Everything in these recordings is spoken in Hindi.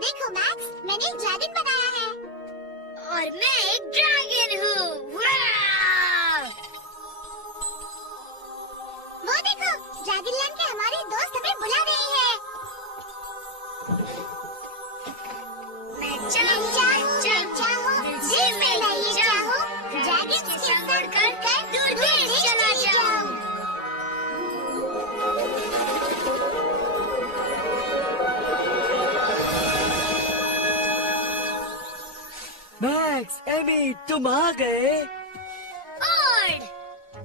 देखो मैक्स, मैंने एक ड्रैगन बनाया है। और मैं एक ड्रैगन हूँ। वो देखो, ड्रैगन लैंड के हमारे दोस्त हमें बुला रहे हैं। मैं चाहूँ ड्रैगन के संग उड़कर दूर देश चला जाऊँ। मैक्स, एमी, तुम आ गए? और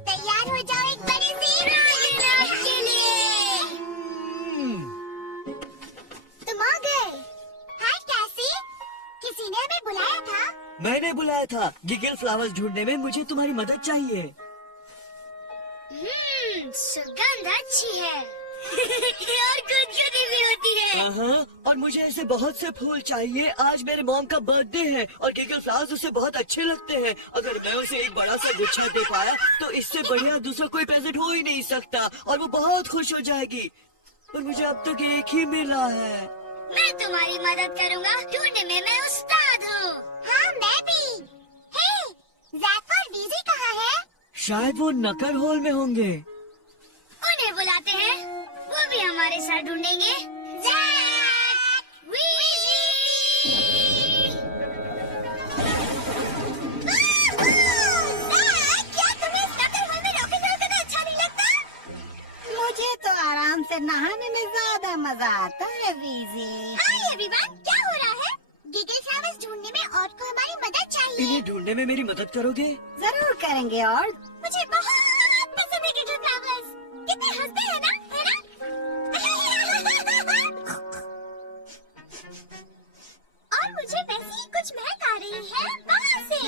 तैयार हो जाओ एक बड़ी सी ड्रैगन राइड के लिए। तुम आ गए। हाय कैसी, किसी ने हमें बुलाया था? मैंने बुलाया था। गिगिल फ्लावर्स ढूंढने में मुझे तुम्हारी मदद चाहिए। सुगंध अच्छी है और गुदगुदी भी होती है। हाँ, और मुझे ऐसे बहुत से फूल चाहिए। आज मेरे मॉम का बर्थडे है और गिगिल फ्लावर्स उसे बहुत अच्छे लगते हैं। अगर मैं उसे एक बड़ा सा गुच्छा दे पाया तो इससे बढ़िया दूसरा कोई प्रेजेंट हो ही नहीं सकता और वो बहुत खुश हो जाएगी। पर मुझे अब तक एक ही मिला है। मैं तुम्हारी मदद करूँगा। ढूंढने में मैं उस्ताद हूँ। हाँ, मैं भी। हे, जैक और वीजी कहाँ है? शायद वो नकल हॉल में होंगे। उन्हें बुलाते हैं, वो भी हमारे साथ ढूंढेंगे। जैक, वीजी। क्या तुम्हें इस नकल हॉल में रॉकेट डाल करना अच्छा नहीं लगता? मुझे तो आराम से नहाने में ज्यादा मजा आता है वीजी। हाय एवरीवन, क्या हो रहा है? गिगिल फ्लावर्स ढूंढने में और को हमारी मदद चाहिए। इन्हें ढूंढने में मेरी मदद करोगे? जरूर करेंगे। और मुझे बहुत पसंद है गिगिल फ्लावर्स। कितने हंसते हैं ना, है ना? और मुझे वैसी ही कुछ महक आ रही है वहाँ से,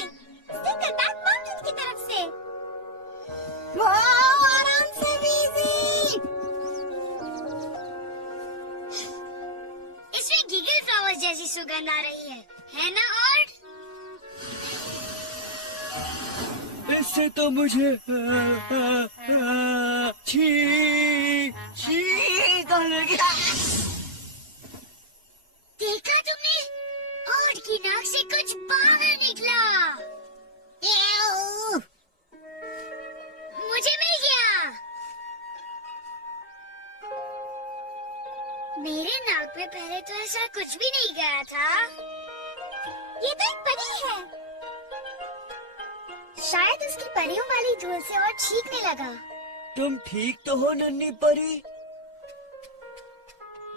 स्टिकलबैक माउंटेन की तरफ से। वाह, आराम से वीजी। इसमें गिगिल फ्लावर्स जैसी सुगंध आ रही है ना? और इससे तो मुझे छींक लगी। देखा तुमने? और की नाक से कुछ बाहर निकला। मुझे मिल गया। मेरे नाक में पहले तो ऐसा कुछ भी नहीं गया था। ये तो एक परी है। शायद उसकी परियों वाली धूल से और छींकने लगा। तुम ठीक तो हो नन्ही परी?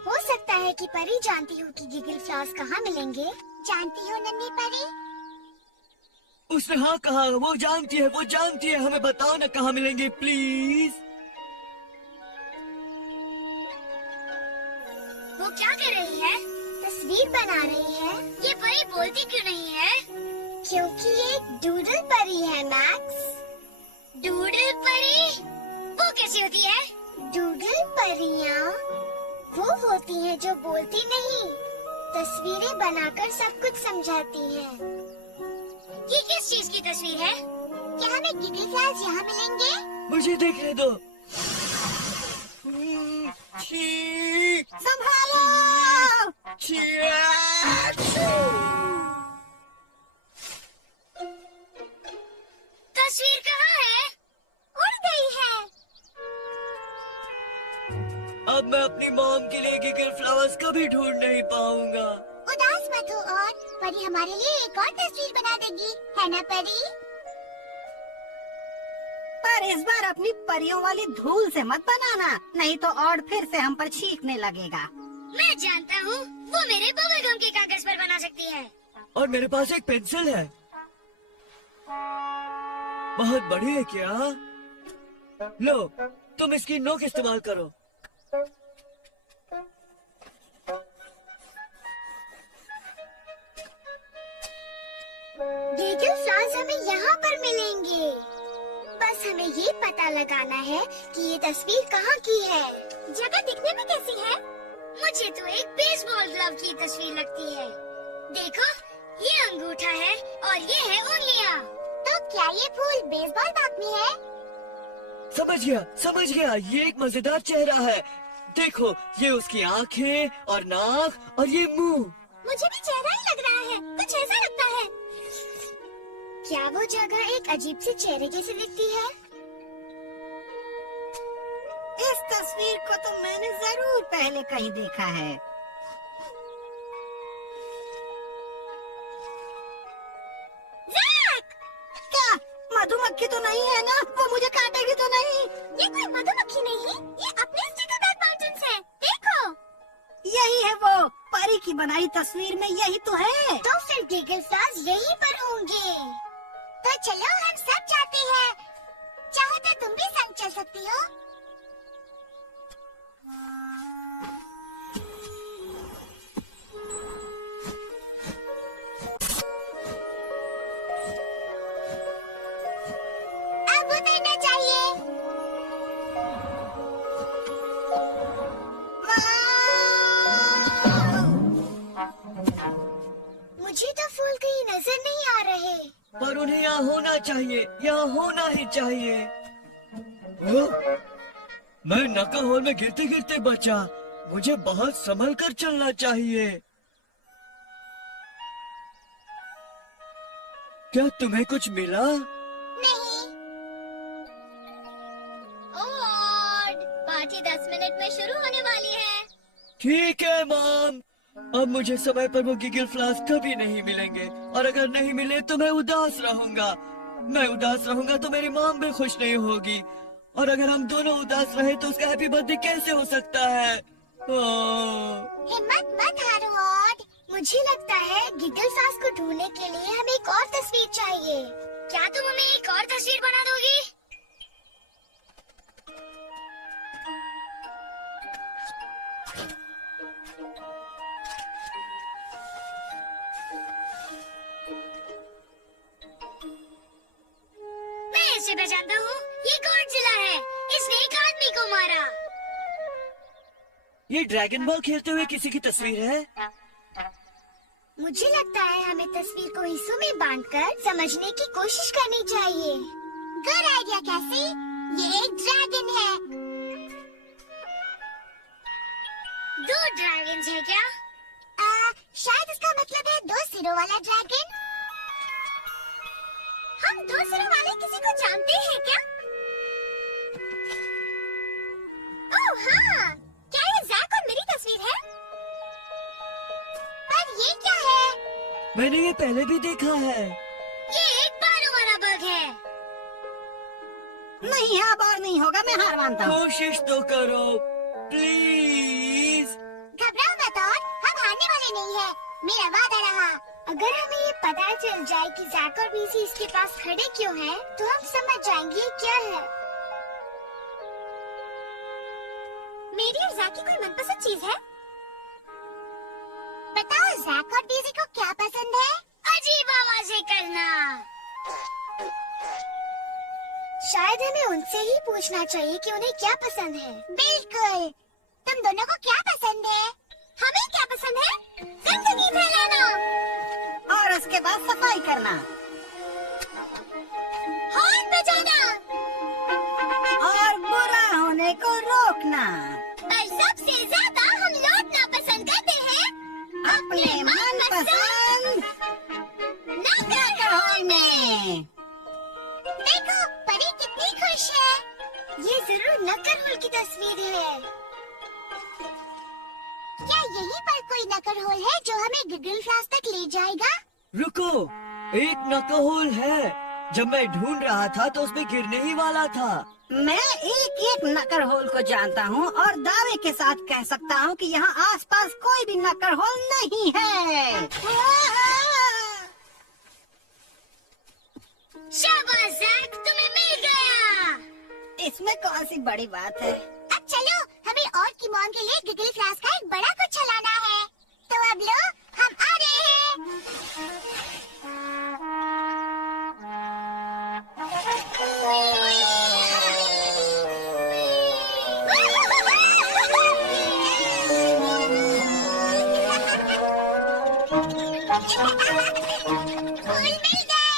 हो सकता है कि परी जानती हो कि गिगिल फ्लावर्स कहाँ मिलेंगे। जानती हो नन्ही परी? उसने हाँ कहा। वो जानती है, वो जानती है। हमें बताओ ना कहाँ मिलेंगे प्लीज। वो क्या कर रही है? तस्वीर बना रही है। ये परी बोलती क्यों नहीं है? क्योंकि ये एक डूडल परी है मैक्स। डूडल परी? वो कैसी होती है? डूडल परियां वो होती हैं जो बोलती नहीं, तस्वीरें बनाकर सब कुछ समझाती हैं। ये किस चीज की तस्वीर है? क्या हमें गिगिल फ्लावर्स यहाँ मिलेंगे? मुझे देखने दो। संभालो। तस्वीर कहाँ है? उड़ गई है। अब मैं अपनी मॉम के लिए गिगिल फ्लावर्स कभी ढूंढ नहीं पाऊंगा। उदास मत हो, और परी हमारे लिए एक और तस्वीर बना देगी, है ना परी? पर इस बार अपनी परियों वाली धूल से मत बनाना, नहीं तो और फिर से हम पर छींकने लगेगा। मैं जानता हूँ, वो मेरे बबल गम के कागज पर बना सकती है। और मेरे पास एक पेंसिल है। बहुत बड़ी है क्या? लो, तुम इसकी नोक इस्तेमाल करो। गिगिल फ्लावर्स हमें यहाँ पर मिलेंगे। बस हमें ये पता लगाना है कि ये तस्वीर कहाँ की है। जगह दिखने में कैसी है? मुझे तो एक बेसबॉल ग्लव की तस्वीर लगती है। देखो, ये अंगूठा है और ये है उंगलियाँ। तो क्या ये फूल बेसबॉल बैट में है? समझ गया। ये एक मजेदार चेहरा है। देखो, ये उसकी आंखें और नाक और ये मुंह। मुझे भी चेहरा ही लग रहा है, कुछ ऐसा लगता है। क्या वो जगह एक अजीब सी चेहरे जैसी दिखती है? इस तस्वीर को तो मैंने जरूर पहले कहीं देखा है। जैक! क्या मधुमक्खी तो नहीं है ना? वो मुझे काटेगी तो नहीं? ये कोई मधुमक्खी नहीं, ये अपने स्टिकर बैग माउंटेन्स है। देखो। यही है वो परी की बनाई तस्वीर में, यही तो है। तो फिर गिगल फ्लॉवर्स यहीं पर होंगे। तो चलो हम सब जाते हैं। चाहो तो तुम भी संग चल सकती हो। अब उतरना चाहिए। मुझे तो फूल कहीं नजर नहीं आ रहे। पर उन्हें यहाँ होना चाहिए, यहाँ होना ही चाहिए। ओह! मैं नका हॉल में गिरते गिरते बचा। मुझे बहुत संभल कर चलना चाहिए। क्या तुम्हें कुछ मिला? नहीं। और पार्टी 10 मिनट में शुरू होने वाली है। ठीक है मॉम। अब मुझे समय पर वो गिगल फ्लावर्स कभी नहीं मिलेंगे, और अगर नहीं मिले तो मैं उदास रहूंगा। मैं उदास रहूंगा तो मेरी मॉम भी खुश नहीं होगी, और अगर हम दोनों उदास रहे तो उसका हैप्पी बर्थडे कैसे हो सकता है? हिम्मत मत हारो ऑड। मुझे लगता है गिगल फ्लॉवर्स को ढूंढने के लिए हमें एक और तस्वीर चाहिए। क्या तुम हमें एक और तस्वीर बना दोगी? मैं इसे पहचानता हूँ, ये गॉडजिला है। इसने एक आदमी को मारा। ये ड्रैगन बॉल खेलते हुए किसी की तस्वीर है। मुझे लगता है हमें तस्वीर को हिस्सों में बांटकर समझने की कोशिश करनी चाहिए। गुड आइडिया कैसी? ये एक ड्रैगन है। 2 ड्रैगन्स है क्या? शायद इसका मतलब है 2 सिरों वाला ड्रैगन। हम 2 सिरों वाले किसी को जानते हैं क्या? ओह हाँ, क्या ये जैक और मेरी तस्वीर है? पर ये क्या है? मैंने ये पहले भी देखा है। ये एक बालों वाला बग है। नहीं, यहाँ बार नहीं होगा, मैं हार मानता हूँ। कोशिश तो करो प्लीज। घबराओ मत और हम हारने वाले नहीं हैं। मेरा वादा रहा। अगर हमें ये पता चल जाए कि जैक और बीसी इसके पास खड़े क्यों हैं, तो हम समझ जाएंगे ये क्या है। मेरी और जैक की कोई मनपसंद चीज है? बताओ जैक और बीसी को क्या पसंद है? अजीब आवाजें करना। शायद हमें उनसे ही पूछना चाहिए कि उन्हें क्या पसंद है। बिल्कुल। तुम दोनों को क्या पसंद है? हमें क्या पसंद है? गंदगी फैलाना और उसके बाद सफाई करना हॉर्न बजाना और बुरा होने को रोकना। पर सबसे ज्यादा हम लौटना पसंद करते हैं अपने मनपसंद नकर हॉल में। देखो परी कितनी खुश है। ये जरूर नकर होल की तस्वीर है। क्या यहीं पर कोई नकर होल है जो हमें गिगल फ्लॉवर्स तक ले जाएगा? रुको, एक नका होल है। जब मैं ढूंढ रहा था तो उसमें गिरने ही वाला था। मैं एक एक नकर होल को जानता हूँ और दावे के साथ कह सकता हूँ कि यहाँ आसपास कोई भी नकर होल नहीं है। शाबाश जैक, तुम्हें मिल गया। इसमें कौन सी बड़ी बात है? अब चलो, हमें और की मॉम के लिए गिगल फ्लॉवर्स का एक बड़ा गुच्छा लाना है। तो अब लो, हम आ रहे हैं। फूल मिल गए।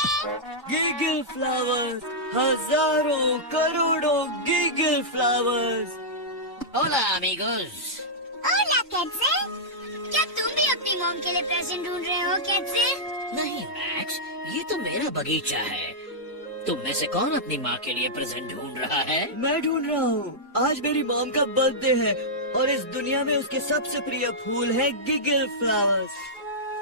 गिगल फ्लावर्स, हजारों करोड़ों गिगल फ्लावर्स। होला अमीगोस। ओला कैसे? क्या तुम भी अपनी मॉम के लिए प्रेजेंट ढूंढ रहे हो कैसे? नहीं मैक्स, ये तो मेरा बगीचा है। तुम में से कौन अपनी माँ के लिए प्रेजेंट ढूंढ रहा है? मैं ढूंढ रहा हूँ। आज मेरी मॉम का बर्थडे है और इस दुनिया में उसके सबसे प्रिय फूल है गिगल फ्लावर्स।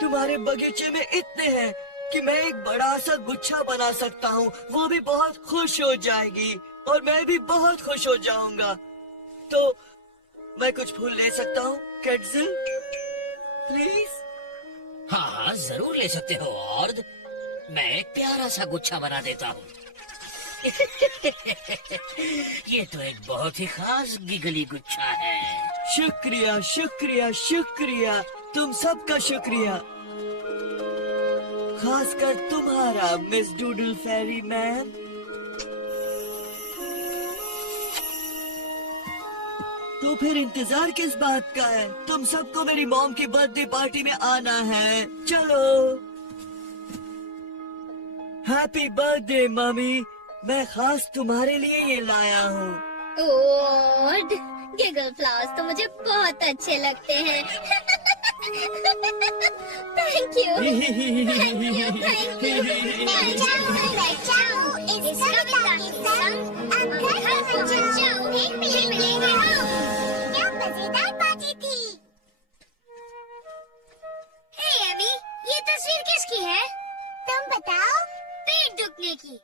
तुम्हारे बगीचे में इतने हैं कि मैं एक बड़ा सा गुच्छा बना सकता हूँ। वो भी बहुत खुश हो जाएगी और मैं भी बहुत खुश हो जाऊंगा। तो मैं कुछ फूल ले सकता हूँ कैटजिल, प्लीज? हाँ हाँ जरूर ले सकते हो ऑर्ड। मैं एक प्यारा सा गुच्छा बना देता हूँ। ये तो एक बहुत ही खास गिगली गुच्छा है। शुक्रिया शुक्रिया शुक्रिया, तुम सबका शुक्रिया, खासकर तुम्हारा मिस डूडल फेरी मैन। तो फिर इंतजार किस बात का है? तुम सबको मेरी मॉम की बर्थडे पार्टी में आना है। चलो। हैप्पी बर्थडे मम्मी, मैं खास तुम्हारे लिए ये लाया हूँ। ओड, गिगल फ्लावर्स तो मुझे बहुत अच्छे लगते हैं। Thank you. बैठ जाओ, इस कविता के संग अब घर पहुंच जाओ, फिर मिलेंगे हम। क्या मजेदार पार्टी थी। हे एमी, ये तस्वीर किसकी है? तुम बताओ। पेट दुखने की।